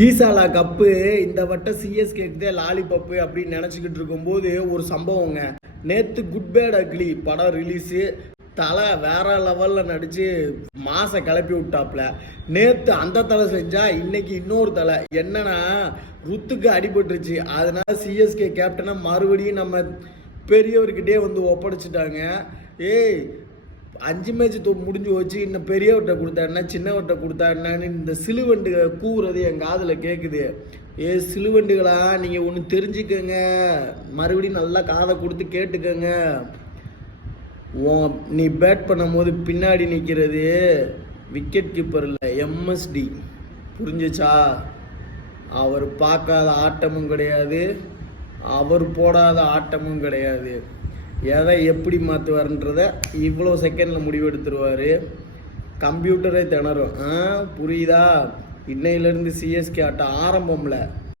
ஈசாலா cup இந்த வட்டம் சிஎஸ்கேக்கு lollipop அப்படின்னு நினச்சிக்கிட்டு இருக்கும்போது ஒரு சம்பவங்க. நேற்று குட் பேட் அக்லி படம் ரிலீஸு. தலை வேற லெவலில் நடித்து மாசை கிளப்பி விட்டாப்புல. நேற்று அந்த தலை செஞ்சா இன்னைக்கு இன்னொரு தலை. என்னன்னா ருத்துக்கு அடிபட்டுருச்சு. அதனால சிஎஸ்கே கேப்டனை மறுபடியும் நம்ம பெரியவர்கிட்டே வந்து ஒப்படைச்சிட்டாங்க. ஏய் 5 மேட்ச் முடிஞ்சு வச்சு இன்னும் பெரியவர்கிட்ட கொடுத்தா என்ன, சின்னவர்கிட்ட கொடுத்தா என்னன்னு இந்த சிலுவண்டு கூவுறது என் காதில் கேட்குது. சிலுவண்டுகளா, நீங்கள் ஒன்று தெரிஞ்சுக்கங்க, மறுபடியும் நல்லா காதை கொடுத்து கேட்டுக்கங்க. நீ பேட் பண்ணும் போது பின்னாடி நிற்கிறது விக்கெட் கீப்பர் இல்லை, எம்எஸ்டி. புரிஞ்சிச்சா? அவர் பார்க்காத ஆட்டமும் கிடையாது, அவர் போடாத ஆட்டமும் கிடையாது. எதை எப்படி மாற்றுவார்ன்றத இவ்வளோ செகண்டில் முடிவெடுத்துருவார். கம்ப்யூட்டரே திணறும். புரியுதா? இன்னையிலேருந்து சிஎஸ்கே ஆட்டம் ஆரம்பம்ல.